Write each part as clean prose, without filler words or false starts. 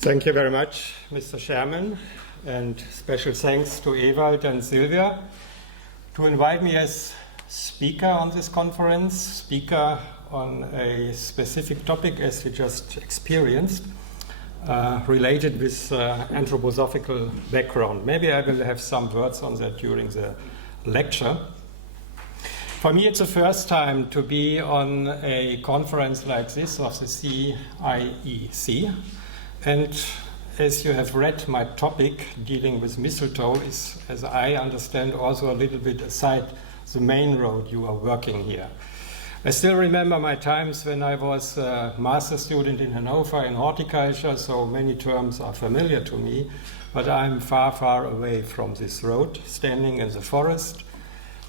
Thank you very much, Mr. Chairman, and special thanks to Ewald and Sylvia to invite me as speaker on this conference, speaker on a specific topic as we just experienced, related with anthroposophical background. Maybe I will have some words on that during the lecture. For me, it's the first time to be on a conference like this of the CIEC. And as you have read, my topic dealing with mistletoe is, as I understand, also a little bit aside the main road you are working here. I still remember my times when I was a master student in Hanover in horticulture, so many terms are familiar to me, but I'm far, far away from this road, standing in the forest,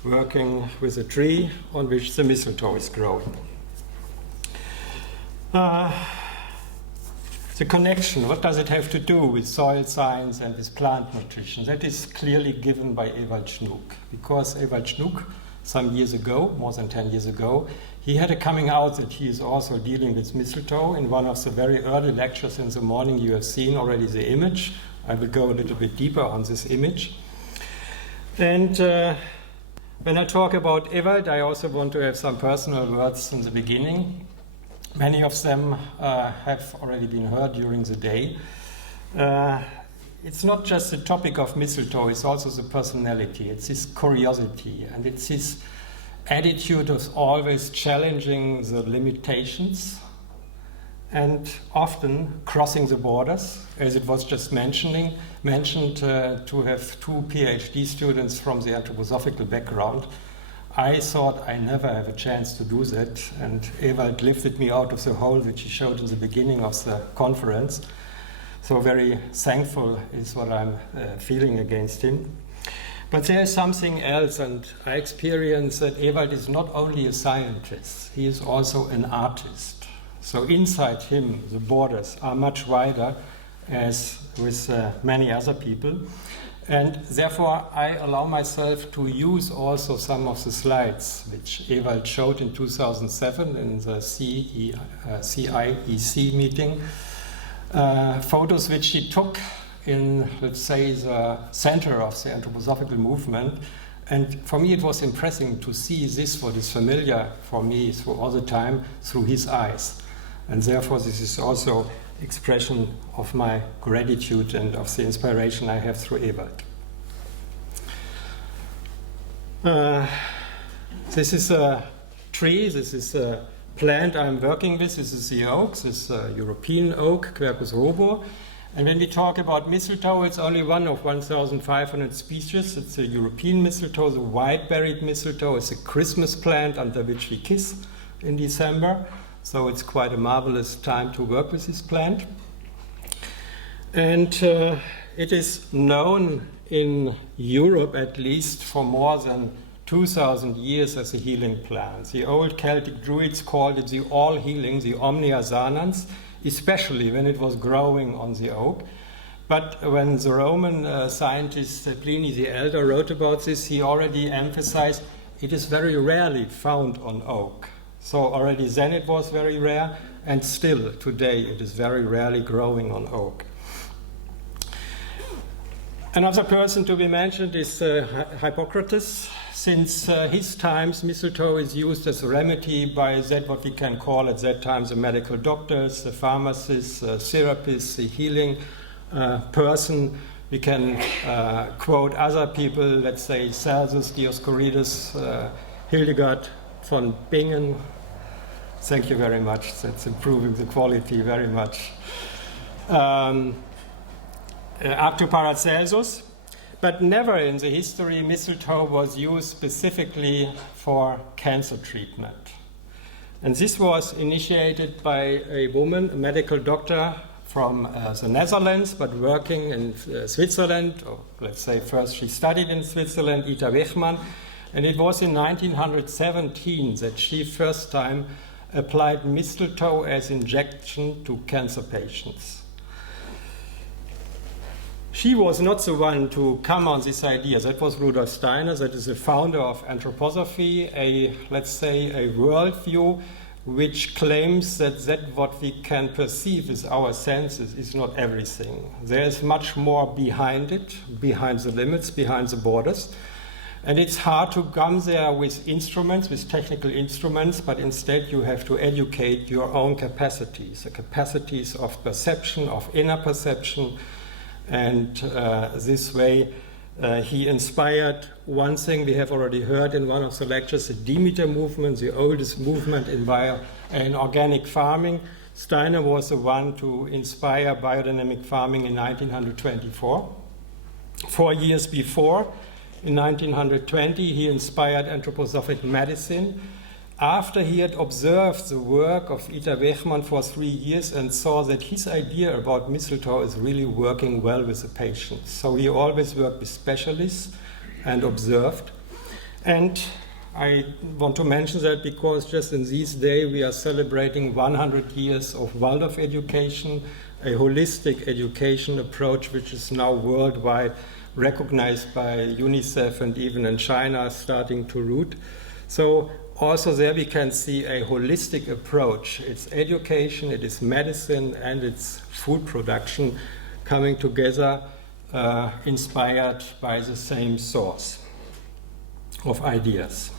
working with a tree on which the mistletoe is growing. The connection, what does it have to do with soil science and with plant nutrition? That is clearly given by Ewald Schnuck, because Ewald Schnuck, some years ago, more than 10 years ago, he had a coming out that he is also dealing with mistletoe. In one of the very early lectures in the morning, you have seen already the image. I will go a little bit deeper on this image. And when I talk about Ewald, I also want to have some personal words in the beginning. Many of them have already been heard during the day. It's not just the topic of mistletoe, it's also the personality, it's his curiosity, and it's his attitude of always challenging the limitations and often crossing the borders, as it was just mentioned to have two PhD students from the anthroposophical background. I thought I never have a chance to do that, and Ewald lifted me out of the hole which he showed in the beginning of the conference. So very thankful is what I'm feeling against him. But there is something else, and I experience that Ewald is not only a scientist, he is also an artist. So inside him, the borders are much wider, as with many other people. And therefore, I allow myself to use also some of the slides which Ewald showed in 2007 in the CIEC meeting, photos which he took in, let's say, the center of the anthroposophical movement. And for me, it was impressive to see this, what is familiar for me through all the time, through his eyes. And therefore, this is also expression of my gratitude and of the inspiration I have through Ewald. This is a tree, this is a plant I'm working with, this is the oak, this is a European oak, Quercus robur. And when we talk about mistletoe, it's only one of 1,500 species. It's a European mistletoe. The white-berried mistletoe is a Christmas plant under which we kiss in December. So it's quite a marvelous time to work with this plant. And it is known in Europe, at least, for more than 2,000 years as a healing plant. The old Celtic Druids called it the all-healing, the omnia sanans, especially when it was growing on the oak. But when the Roman scientist Pliny the Elder wrote about this, he already emphasized it is very rarely found on oak. So already then it was very rare, and still today it is very rarely growing on oak. Another person to be mentioned is Hippocrates. Since his times, mistletoe is used as a remedy by that what we can call at that time the medical doctors, the pharmacists, therapists, the healing person. We can quote other people, let's say Celsus, Dioscorides, Hildegard von Bingen. Thank you very much. That's improving the quality very much. Up to Paracelsus. But never in the history mistletoe was used specifically for cancer treatment. And this was initiated by a woman, a medical doctor from the Netherlands, but working in Switzerland, or let's say first she studied in Switzerland, Ita Wichmann. And it was in 1917 that she first time applied mistletoe as injection to cancer patients. She was not the one to come on this idea. That was Rudolf Steiner, that is the founder of anthroposophy, let's say a worldview which claims that what we can perceive with our senses is not everything. There is much more behind it, behind the limits, behind the borders. And it's hard to come there with instruments, with technical instruments, but instead you have to educate your own capacities, the capacities of perception, of inner perception. And this way he inspired one thing we have already heard in one of the lectures, the Demeter movement, the oldest movement in organic farming. Steiner was the one to inspire biodynamic farming in 1924. 4 years before, in 1920, he inspired anthroposophic medicine after he had observed the work of Ita Wechmann for 3 years and saw that his idea about mistletoe is really working well with the patients. So he always worked with specialists and observed. And I want to mention that because just in these days we are celebrating 100 years of Waldorf education, a holistic education approach which is now worldwide recognized by UNICEF and even in China starting to root. So also there we can see a holistic approach. It's education, it is medicine, and it's food production coming together, inspired by the same source of ideas.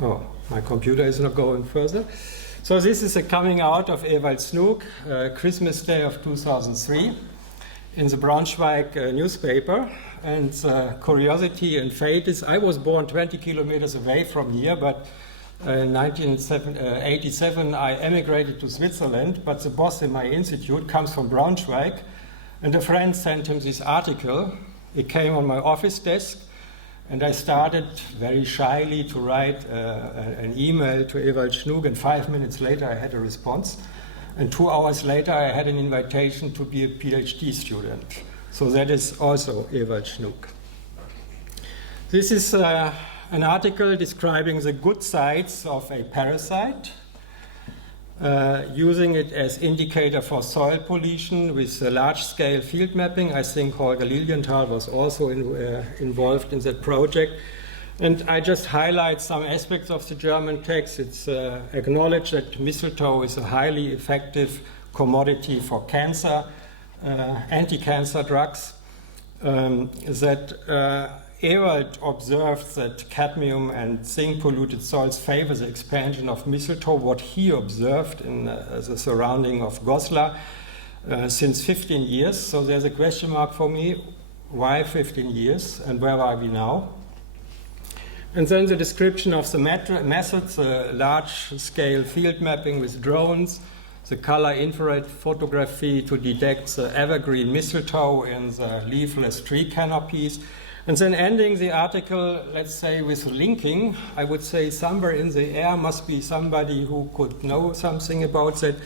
Oh, my computer is not going further. So this is a coming out of Ewald Snook, Christmas Day of 2003, in the Braunschweig newspaper. And curiosity and fate is, I was born 20 kilometers away from here, but in 1987 I emigrated to Switzerland, but the boss in my institute comes from Braunschweig, and a friend sent him this article. It came on my office desk, and I started very shyly to write an email to Ewald Snook, and 5 minutes later I had a response. And 2 hours later I had an invitation to be a PhD student. So that is also Ewald Snook. This is an article describing the good sides of a parasite, using it as indicator for soil pollution with large-scale field mapping. I think Holger Lilienthal was also involved in that project. And I just highlight some aspects of the German text. It's acknowledged that mistletoe is a highly effective commodity for cancer, anti-cancer drugs, that Ewald observed that cadmium and zinc polluted soils favor the expansion of mistletoe, what he observed in the surrounding of Goslar since 15 years. So there's a question mark for me, why 15 years and where are we now? And then the description of the methods, large-scale field mapping with drones, the color infrared photography to detect the evergreen mistletoe in the leafless tree canopies. And then ending the article, let's say, with linking, I would say somewhere in the air must be somebody who could know something about that.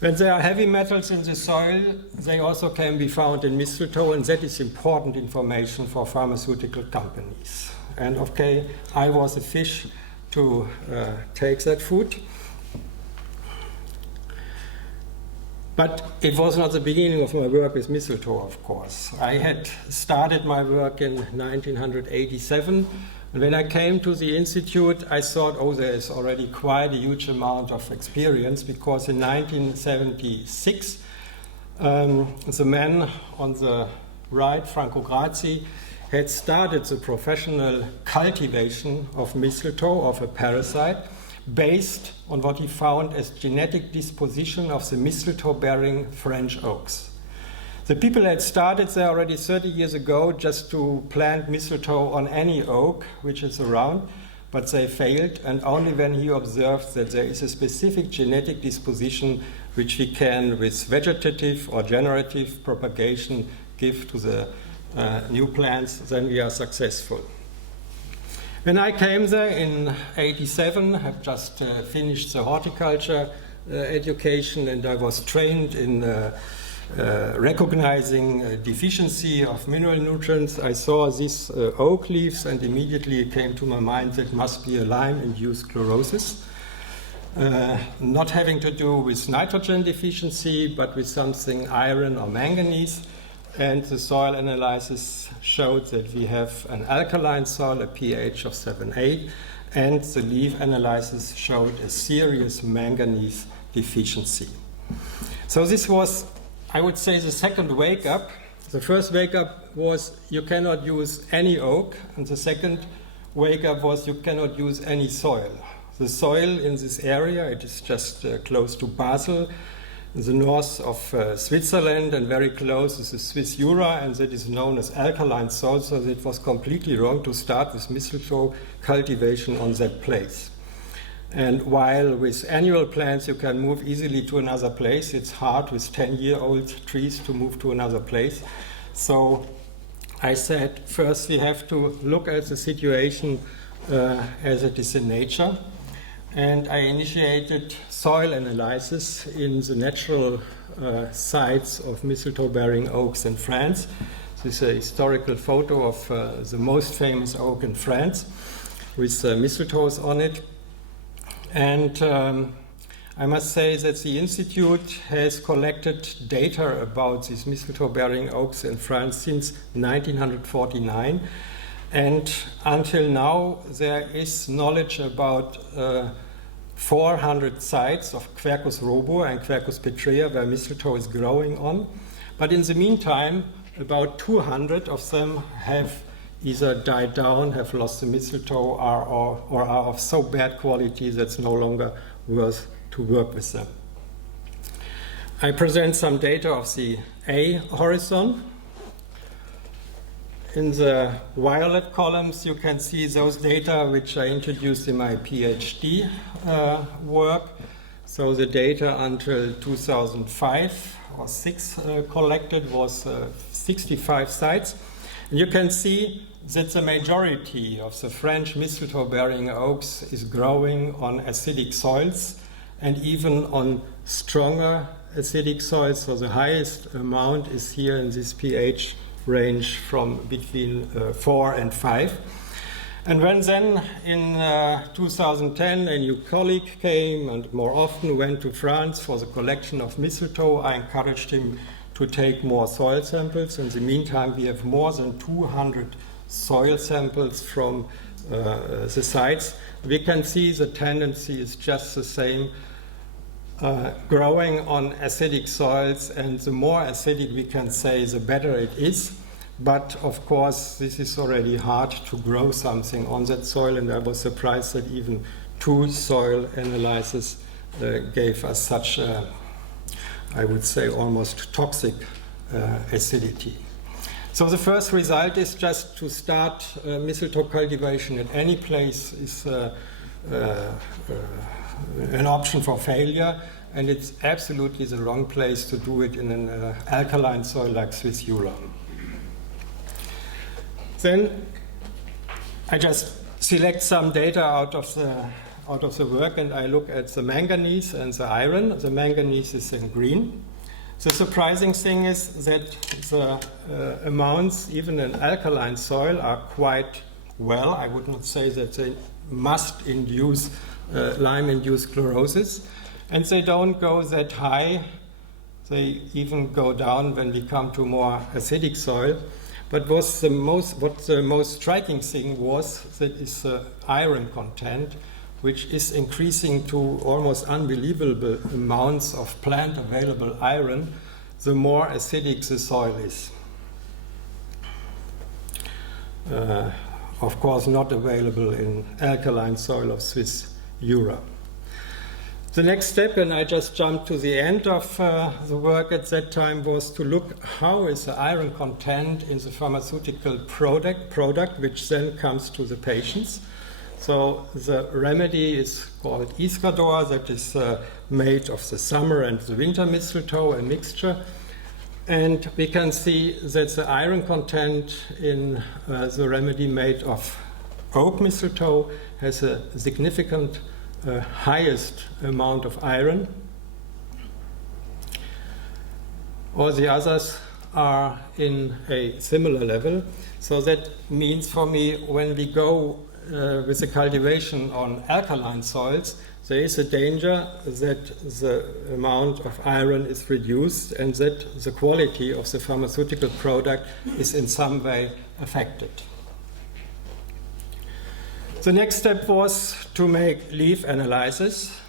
When there are heavy metals in the soil, they also can be found in mistletoe, and that is important information for pharmaceutical companies. And okay, I was a fish to take that food. But it was not the beginning of my work with mistletoe, of course. I had started my work in 1987. And when I came to the institute, I thought, oh, there is already quite a huge amount of experience, because in 1976, the man on the right, Franco Grazzi, had started the professional cultivation of mistletoe, of a parasite, based on what he found as genetic disposition of the mistletoe-bearing French oaks. The people had started there already 30 years ago just to plant mistletoe on any oak which is around, but they failed, and only when he observed that there is a specific genetic disposition which we can, with vegetative or generative propagation, give to the new plants, then we are successful. When I came there in '87, I have just finished the horticulture education, and I was trained in recognizing deficiency of mineral nutrients. I saw these oak leaves, and immediately it came to my mind that must be a Lyme-induced chlorosis, not having to do with nitrogen deficiency, but with something iron or manganese. And the soil analysis showed that we have an alkaline soil, a pH of 7.8, and the leaf analysis showed a serious manganese deficiency. So this was, I would say, the second wake-up. The first wake-up was you cannot use any oak, and the second wake-up was you cannot use any soil. The soil in this area, it is just close to Basel, in the north of Switzerland, and very close is the Swiss Jura, and that is known as alkaline soil, so it was completely wrong to start with mistletoe cultivation on that place. And while with annual plants you can move easily to another place, it's hard with 10-year-old trees to move to another place. So I said, first we have to look at the situation as it is in nature. And I initiated soil analysis in the natural sites of mistletoe-bearing oaks in France. This is a historical photo of the most famous oak in France with mistletoes on it. And I must say that the Institute has collected data about these mistletoe-bearing oaks in France since 1949. And until now, there is knowledge about 400 sites of Quercus robur and Quercus petrea where mistletoe is growing on. But in the meantime, about 200 of them have either died down, have lost the mistletoe, or are of so bad quality that it's no longer worth to work with them. I present some data of the A horizon. In the violet columns, you can see those data which I introduced in my PhD work. So the data until 2005 or 6 collected was 65 sites. And you can see that the majority of the French mistletoe-bearing oaks is growing on acidic soils and even on stronger acidic soils. So the highest amount is here in this pH range from between 4 and 5. And when then in 2010 a new colleague came and more often went to France for the collection of mistletoe, I encouraged him to take more soil samples. In the meantime, we have more than 200 soil samples from the sites. We can see the tendency is just the same, growing on acidic soils, and the more acidic we can say, the better it is. But of course, this is already hard to grow something on that soil, and I was surprised that even 2 soil analyses gave us such, I would say, almost toxic acidity. So the first result is just to start mistletoe cultivation at any place is an option for failure, and it's absolutely the wrong place to do it in an alkaline soil like Swiss Jura. Then I just select some data out of the work, and I look at the manganese and the iron. The manganese is in green. The surprising thing is that the amounts, even in alkaline soil, are quite well. I would not say that they must induce Lyme-induced sclerosis, and they don't go that high. They even go down when we come to more acidic soil. But what the most striking thing was that is the iron content, which is increasing to almost unbelievable amounts of plant available iron, the more acidic the soil is. Of course, not available in alkaline soil of Swiss Jura. The next step, and I just jumped to the end of the work at that time, was to look how is the iron content in the pharmaceutical product which then comes to the patients. So the remedy is called Iscador, that is made of the summer and the winter mistletoe, a mixture. And we can see that the iron content in the remedy made of oak mistletoe has a significant highest amount of iron. All the others are in a similar level. So that means for me, when we go with the cultivation on alkaline soils, there is a danger that the amount of iron is reduced and that the quality of the pharmaceutical product is in some way affected. The next step was to make leaf analysis.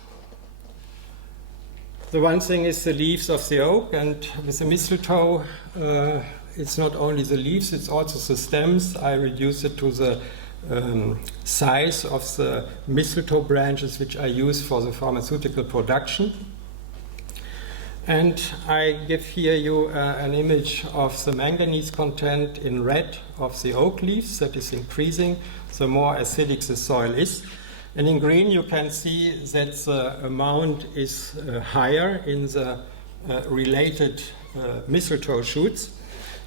The one thing is the leaves of the oak, and with the mistletoe, it's not only the leaves, it's also the stems. I reduce it to the size of the mistletoe branches which I use for the pharmaceutical production. And I give here you an image of the manganese content in red of the oak leaves that is increasing the more acidic the soil is. And in green you can see that the amount is higher in the related mistletoe shoots.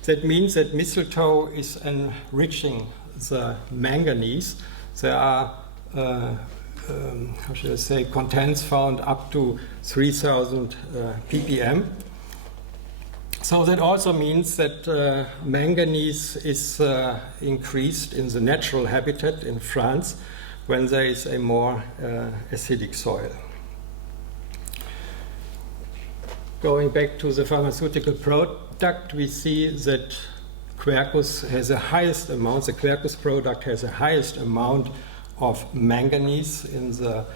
That means that mistletoe is enriching the manganese. There are how should I say, contents found up to 3000 ppm. So that also means that manganese is increased in the natural habitat in France when there is a more acidic soil. Going back to the pharmaceutical product, we see that Quercus has the highest amount, the Quercus product has the highest amount of manganese in the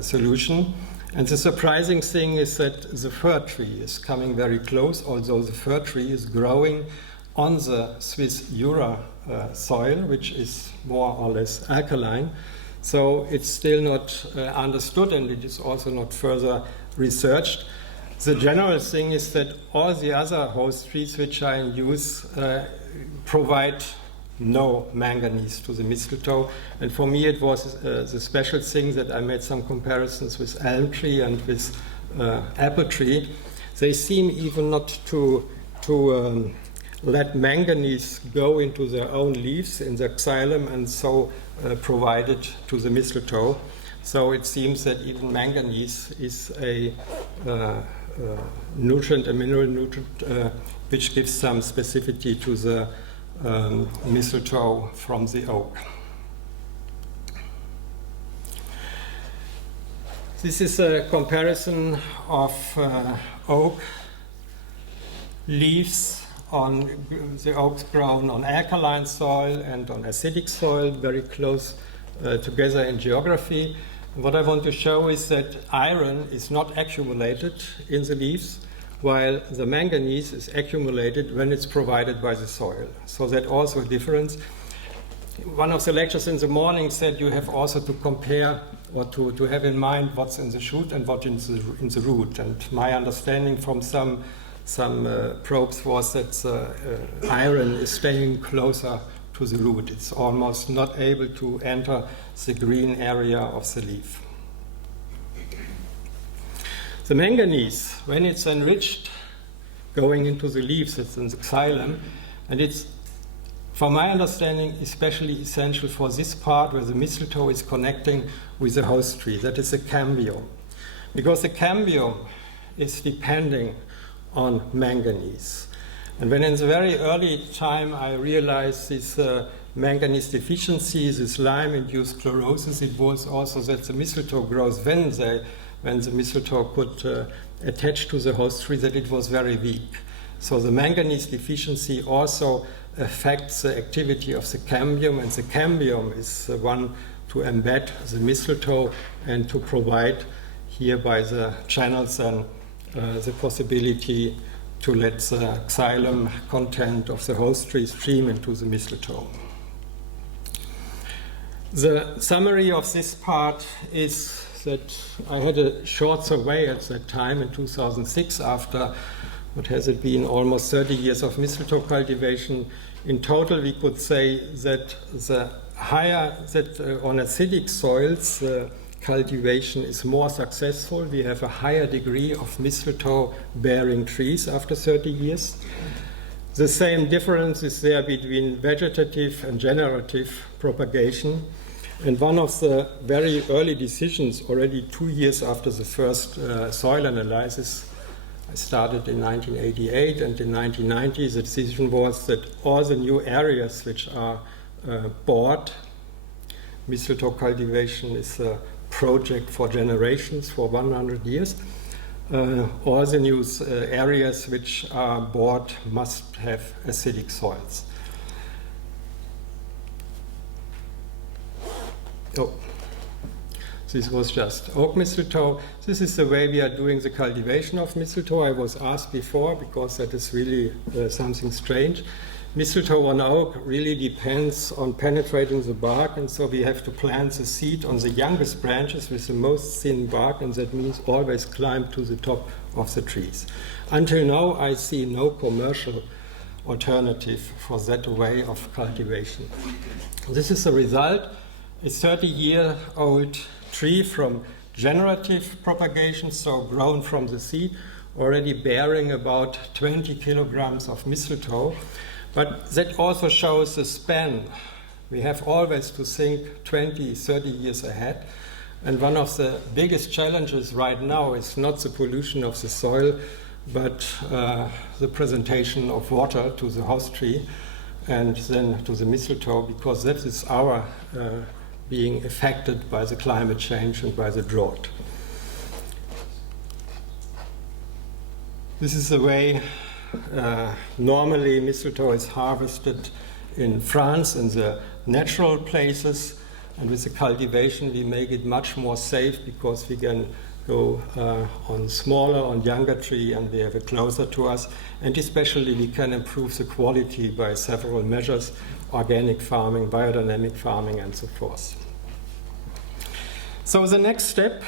solution. And the surprising thing is that the fir tree is coming very close, although the fir tree is growing on the Swiss Jura soil, which is more or less alkaline. So it's still not understood, and it is also not further researched. The general thing is that all the other host trees which are in use provide no manganese to the mistletoe. And for me it was the special thing that I made some comparisons with elm tree and with apple tree. They seem even not to let manganese go into their own leaves in the xylem and so provide it to the mistletoe. So it seems that even manganese is a nutrient, a mineral nutrient, which gives some specificity to the mistletoe from the oak. This is a comparison of oak leaves on the oaks grown on alkaline soil and on acidic soil, very close together in geography. What I want to show is that iron is not accumulated in the leaves, while the manganese is accumulated when it's provided by the soil. So that's also a difference. One of the lectures in the morning said you have also to compare or to have in mind what's in the shoot and what's in the root. And my understanding from some probes was that iron is staying closer to the root. It's almost not able to enter the green area of the leaf. The manganese, when it's enriched going into the leaves, it's in the xylem, and it's, from my understanding, especially essential for this part where the mistletoe is connecting with the host tree, that is the cambium. Because the cambium is depending on manganese. And when in the very early time I realized this manganese deficiency, this Lyme-induced chlorosis, it was also that the mistletoe grows when the mistletoe could attach to the host tree, that it was very weak. So the manganese deficiency also affects the activity of the cambium, and the cambium is the one to embed the mistletoe and to provide here by the channels and the possibility to let the xylem content of the host tree stream into the mistletoe. The summary of this part is that I had a short survey at that time in 2006 after, what has it been, almost 30 years of mistletoe cultivation. In total, we could say that on acidic soils, cultivation is more successful. We have a higher degree of mistletoe-bearing trees after 30 years. The same difference is there between vegetative and generative propagation. And one of the very early decisions, already 2 years after the first soil analysis, I started in 1988, and in 1990 the decision was that all the new areas which are bored, mistletoe cultivation is a project for generations, for 100 years. All the new areas which are bored must have acidic soils. This was just oak mistletoe. This is the way we are doing the cultivation of mistletoe. I was asked before, because that is really something strange. Mistletoe on oak really depends on penetrating the bark, and so we have to plant the seed on the youngest branches with the most thin bark, and that means always climb to the top of the trees. Until now, I see no commercial alternative for that way of cultivation. This is the result. A 30-year-old tree from generative propagation, so grown from the seed, already bearing about 20 kilograms of mistletoe. But that also shows the span. We have always to think 20, 30 years ahead. And one of the biggest challenges right now is not the pollution of the soil, but the presentation of water to the host tree and then to the mistletoe, because that is our being affected by the climate change and by the drought. This is the way normally mistletoe is harvested in France in the natural places, and with the cultivation we make it much more safe, because we can go on smaller, on younger tree, and we have it closer to us. And especially we can improve the quality by several measures, organic farming, biodynamic farming, and so forth. So the next step,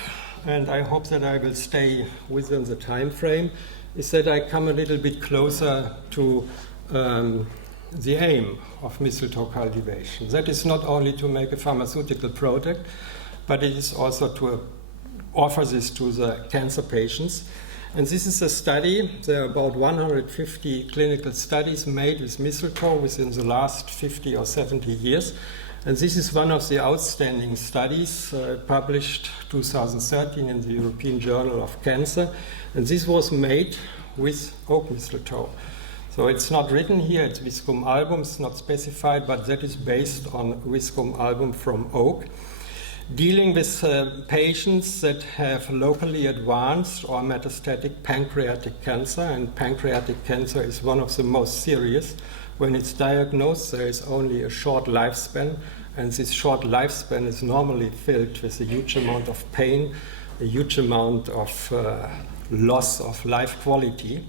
and I hope that I will stay within the time frame, is that I come a little bit closer to the aim of mistletoe cultivation. That is not only to make a pharmaceutical product, but it is also to offer this to the cancer patients. And this is a study. There are about 150 clinical studies made with mistletoe within the last 50 or 70 years. And this is one of the outstanding studies published 2013 in the European Journal of Cancer. And this was made with oak mistletoe. So it's not written here, it's Viscum album, it's not specified, but that is based on Viscum album from oak, dealing with patients that have locally advanced or metastatic pancreatic cancer. And pancreatic cancer is one of the most serious. When it's diagnosed, there is only a short lifespan, and this short lifespan is normally filled with a huge amount of pain, a huge amount of loss of life quality.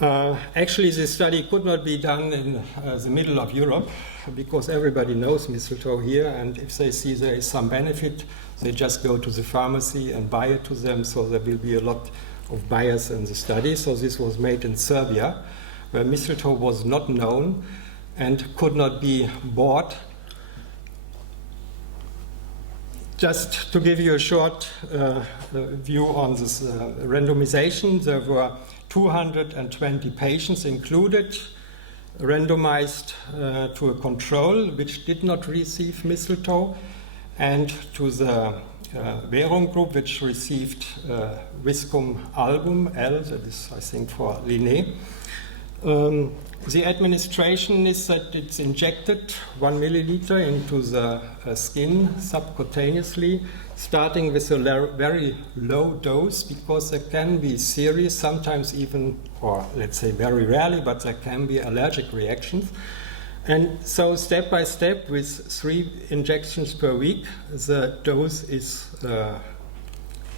Actually, this study could not be done in the middle of Europe, because everybody knows mistletoe here, and if they see there is some benefit, they just go to the pharmacy and buy it to them, so there will be a lot of buyers in the study. So this was made in Serbia, where mistletoe was not known and could not be bought. Just to give you a short view on this randomization, there were 220 patients included, randomized to a control which did not receive mistletoe, and to the Währung group, which received Viscum album, L, that is, I think, for Linné. The administration is that it's injected 1 milliliter into the skin subcutaneously, starting with a very low dose, because there can be serious, sometimes even, or let's say very rarely, but there can be allergic reactions. And so step by step, with 3 injections per week, the dose is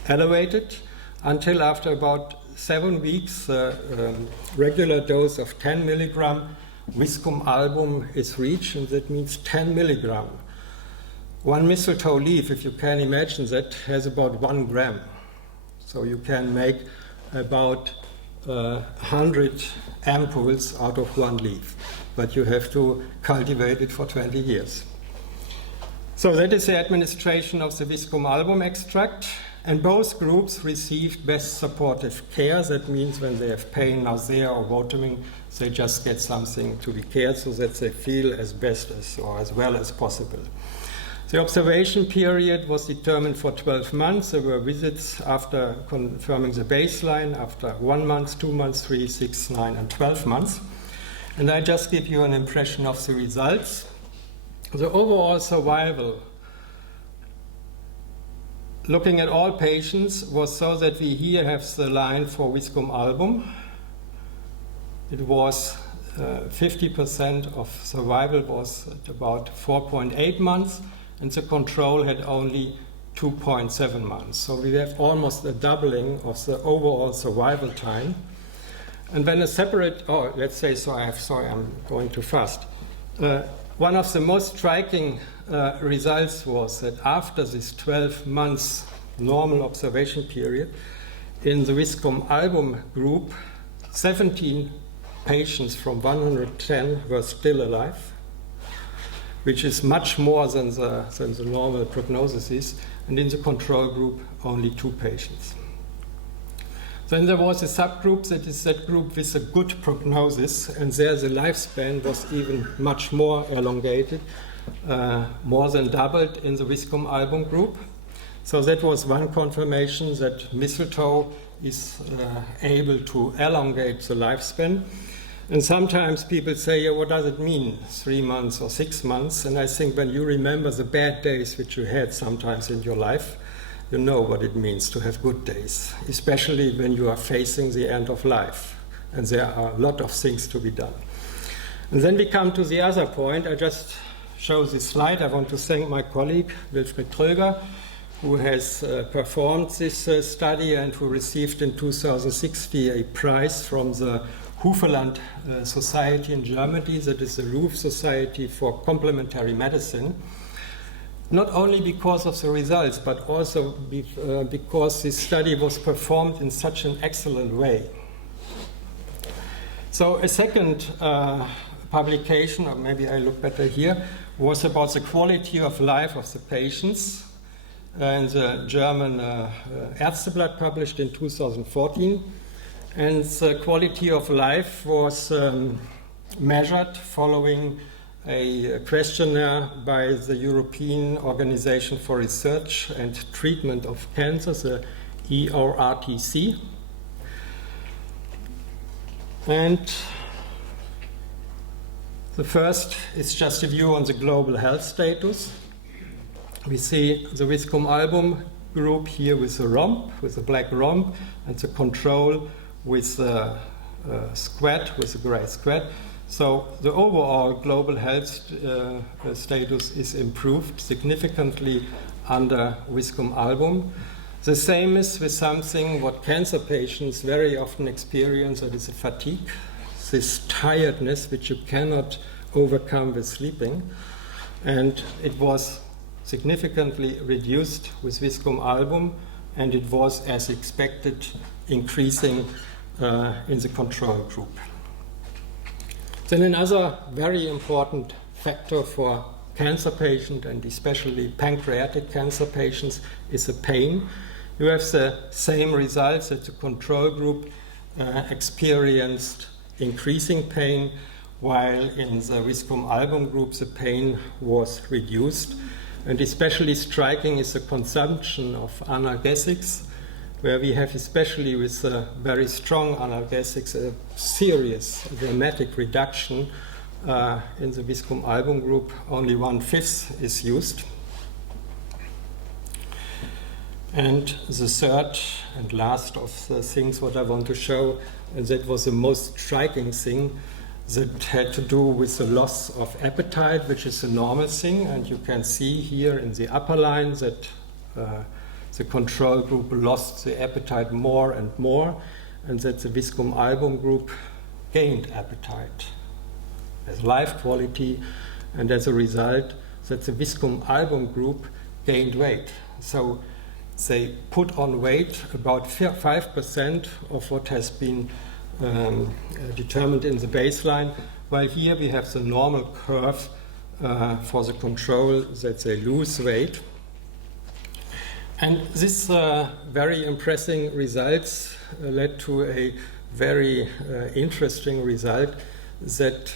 elevated until after about 7 weeks, regular dose of 10 milligram Viscum album is reached, and that means 10 milligram. One mistletoe leaf, if you can imagine that, has about 1 gram. So you can make about 100 ampoules out of 1 leaf, but you have to cultivate it for 20 years. So that is the administration of the Viscum album extract. And both groups received best supportive care. That means when they have pain, nausea, or vomiting, they just get something to be cared so that they feel as best as or as well as possible. The observation period was determined for 12 months. There were visits after confirming the baseline, after 1 month, 2 months, 3, 6, 9, and 12 months. And I just give you an impression of the results. The overall survival, looking at all patients, was so that we here have the line for Viscum album. It was 50% of survival was at about 4.8 months, and the control had only 2.7 months. So we have almost a doubling of the overall survival time. And when a separate, let's say, sorry, I'm going too fast. One of the most striking results was that after this 12 months normal observation period, in the Viscom album group, 17 patients from 110 were still alive, which is much more than the normal prognosis is, and in the control group, only 2 patients. Then there was a subgroup, that is that group with a good prognosis, and there the lifespan was even much more elongated, more than doubled in the Viscom album group. So that was one confirmation that mistletoe is able to elongate the lifespan. And sometimes people say, what does it mean, 3 months or 6 months? And I think when you remember the bad days which you had sometimes in your life, you know what it means to have good days, especially when you are facing the end of life. And there are a lot of things to be done. And then we come to the other point. I just show this slide. I want to thank my colleague, Wilfried Kröger, who has performed this study and who received in 2016 a prize from the Hufeland Society in Germany, that is the Roof Society for Complementary Medicine, not only because of the results, but also because this study was performed in such an excellent way. So a second publication, or maybe I look better here, was about the quality of life of the patients in the German Ärzteblatt, published in 2014. And the quality of life was measured following a questionnaire by the European Organization for Research and Treatment of Cancer, the EORTC. And the first is just a view on the global health status. We see the Viscom album group here with the romp, with the black romp, and the control with the square, with the gray square. So the overall global health status is improved significantly under Viscom album. The same is with something what cancer patients very often experience, that is a fatigue, this tiredness which you cannot overcome with sleeping. And it was significantly reduced with Viscom album, and it was, as expected, increasing in the control group. Then another very important factor for cancer patients, and especially pancreatic cancer patients, is the pain. You have the same results that the control group experienced increasing pain, while in the Viscom album group the pain was reduced. And especially striking is the consumption of analgesics, where we have, especially with very strong analgesics, a serious dramatic reduction. In the Viscom album group, only 1/5 is used. And the third and last of the things what I want to show, and that was the most striking thing, that had to do with the loss of appetite, which is a normal thing. And you can see here in the upper line that the control group lost the appetite more and more, and that the Viscom album group gained appetite as life quality, and as a result that the Viscom album group gained weight. So they put on weight about 5% of what has been determined in the baseline, while here we have the normal curve for the control, that they lose weight. And this very impressive results led to a very interesting result, that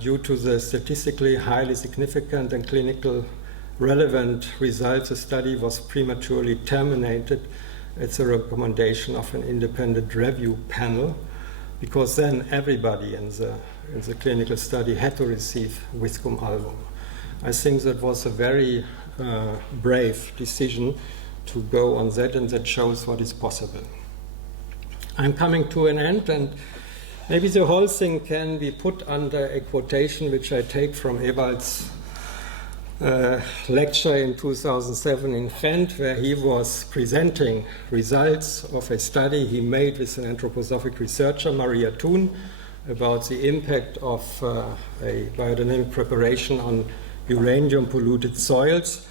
due to the statistically highly significant and clinical relevant results, the study was prematurely terminated at the recommendation of an independent review panel, because then everybody in the clinical study had to receive Viscom album. I think that was a very brave decision to go on that, and that shows what is possible. I'm coming to an end, and maybe the whole thing can be put under a quotation which I take from Ewald's lecture in 2007 in Ghent, where he was presenting results of a study he made with an anthroposophic researcher, Maria Thun, about the impact of a biodynamic preparation on uranium-polluted soils.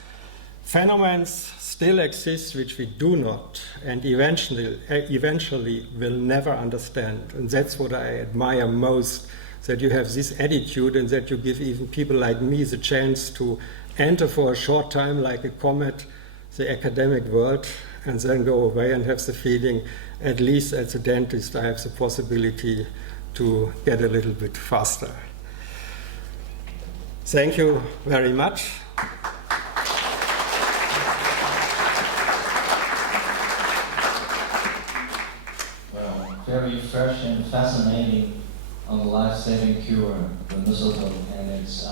Phenomena still exist which we do not and eventually will never understand. And that's what I admire most, that you have this attitude and that you give even people like me the chance to enter for a short time like a comet the academic world and then go away and have the feeling, at least as a dentist, I have the possibility to get a little bit faster. Thank you very much. Well, very fresh and fascinating on the life-saving cure, the mistletoe and its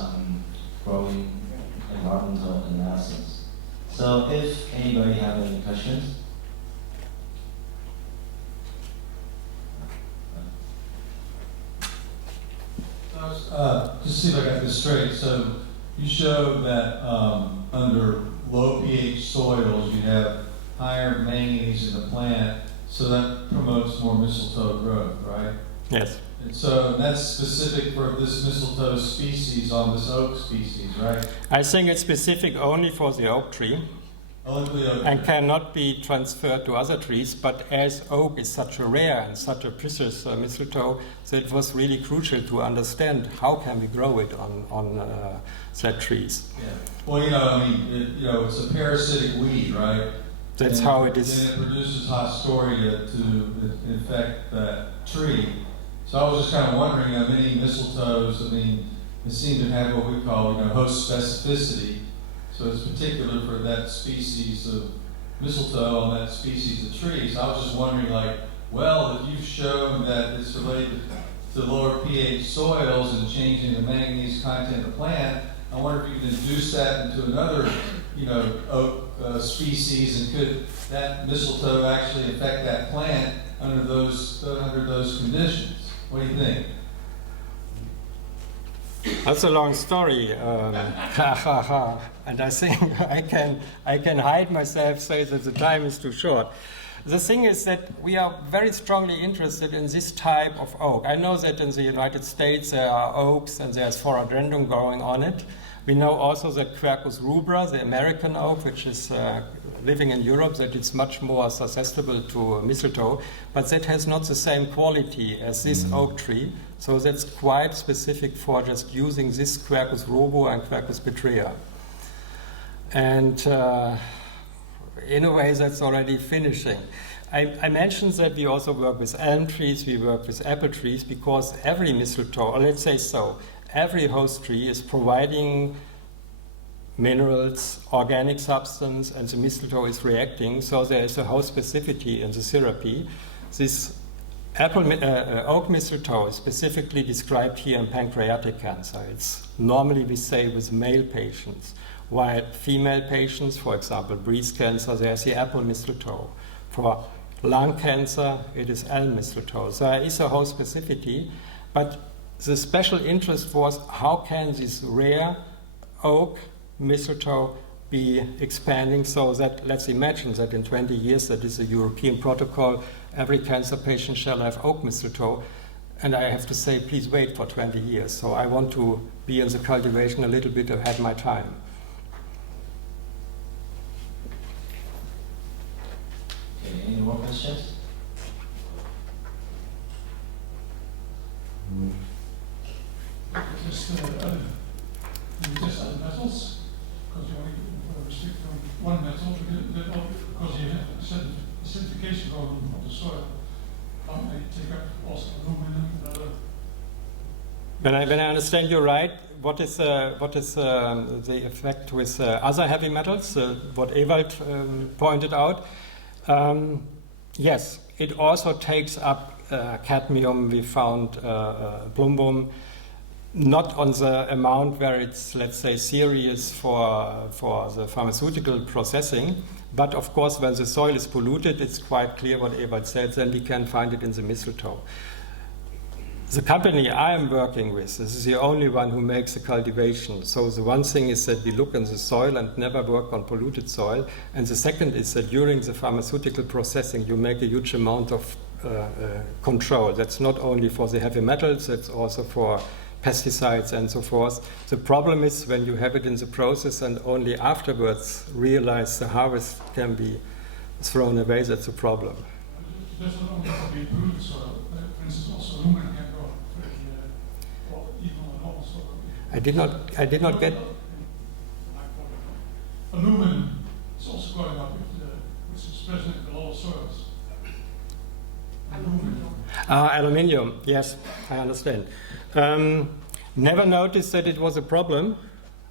growing environmental analysis. So if anybody have any questions? Just to see if I got this straight. So you showed that under low pH soils you have higher manganese in the plant, so that promotes more mistletoe growth, right? Yes. And so that's specific for this mistletoe species on this oak species, right? I think it's specific only for the oak tree. Only for the oak And tree. cannot be transferred to other trees, but as oak is such a rare and such a precious mistletoe, so it was really crucial to understand how can we grow it on that trees. Yeah. Well, I mean, it's a parasitic weed, right? That's and how it is. And it produces Hosstoria to infect that tree. So I was just kind of wondering, many mistletoes, they seem to have what we call, host specificity. So it's particular for that species of mistletoe on that species of tree. So I was just wondering, if you've shown that it's related to lower pH soils and changing the manganese content of the plant, I wonder if you can induce that into another, oak species, and could that mistletoe actually affect that plant under those conditions? What do you think? That's a long story, and I think I can hide myself, say that the time is too short. The thing is that we are very strongly interested in this type of oak. I know that in the United States there are oaks and there's phoradendron growing on it. We know also that Quercus rubra, the American oak, which is living in Europe, that it's much more susceptible to mistletoe, but that has not the same quality as this oak tree. So that's quite specific for just using this Quercus rubra and Quercus petrea. And in a way, that's already finishing. I mentioned that we also work with elm trees, we work with apple trees, because every mistletoe, or let's say so, every host tree is providing minerals, organic substance, and the mistletoe is reacting, so there is a host specificity in the therapy. This oak mistletoe is specifically described here in pancreatic cancer. It's normally, we say, with male patients, while female patients, for example, breast cancer, there's the apple mistletoe. For lung cancer, it is elm mistletoe. So there is a host specificity, but the special interest was how can this rare oak mistletoe be expanding, so that, let's imagine that in 20 years, that is a European protocol, every cancer patient shall have oak mistletoe, and I have to say, please wait for 20 years. So I want to be in the cultivation a little bit ahead of my time. Okay, any more questions? Just other metals, because you only restrict from one metal, because you have acidification problem of the soil. They take up also aluminum and other. When I understand you right, what is the effect with other heavy metals? What Ewald pointed out. Yes, it also takes up cadmium. We found plumbum, not on the amount where it's, let's say, serious for the pharmaceutical processing, but of course when the soil is polluted, it's quite clear what Ewald said, then we can find it in the mistletoe. The company I am working with, this is the only one who makes the cultivation. So the one thing is that we look in the soil and never work on polluted soil. And the second is that during the pharmaceutical processing, you make a huge amount of control. That's not only for the heavy metals, it's also for pesticides and so forth. The problem is when you have it in the process and only afterwards realize the harvest can be thrown away, that's a problem. It doesn't only have to be polluted soil. For instance, also aluminum can go or even on normal soil. I did not get. Aluminum is also going up, which is present in the lower soils. Aluminium, yes, I understand. Never noticed that it was a problem.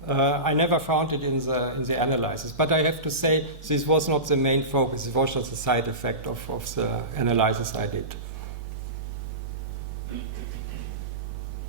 I never found it in the analysis, but I have to say this was not the main focus. It was just a side effect of the analysis I did.